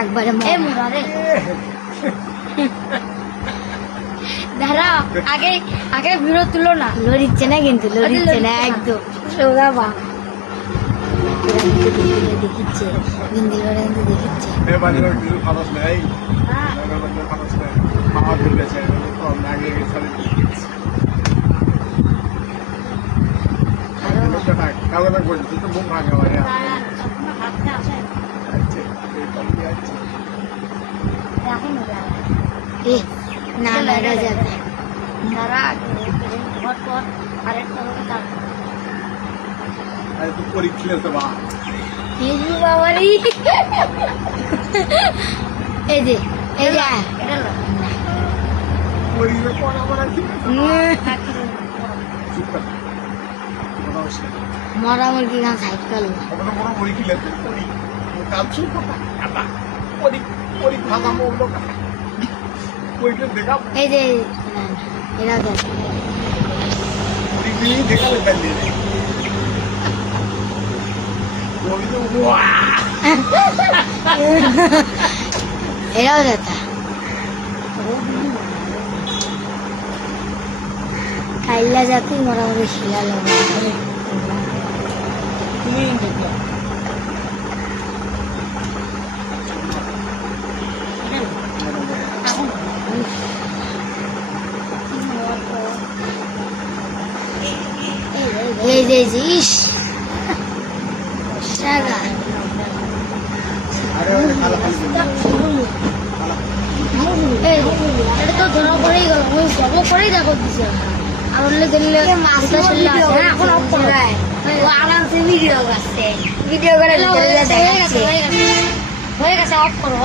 একবারে দাঁড়াও আগে আগে ভিড় তুলো না লড়িচ্ছে না কিন্তু লড়িচ্ছে না একদম সোজা বা দেখিচ্ছে বিন্দি লড়ে কিন্তু দেখিচ্ছে না না এটা যাবে দাঁড়া ঘর পর আরেকটা হবে তার পরীক্ষা বা হিজু বাবারি এই যে এটা পরীক্ষা পড়া পড়া ঠিক মরা মুরগি গান সাইড করলো আমরা মনে পরীক্ষা কাল শুরু করতাম কাটা পরীক্ষা দাম ওগুলো পরীক্ষা দেখা এই যে এরা দেখ পরীক্ষা দেখালে তাই এরাও যেতা কাইলা জাতি মোটামুটি শিলা লাগে এই যে ইস সাগা এটা তো ধরা পড়েই গেল ওই সব করেই দেখো দিছে আর বললে গেলে এখন অফ করে ও আরামসে ভিডিও করছে ভিডিও করে হয়ে গেছে অফ করো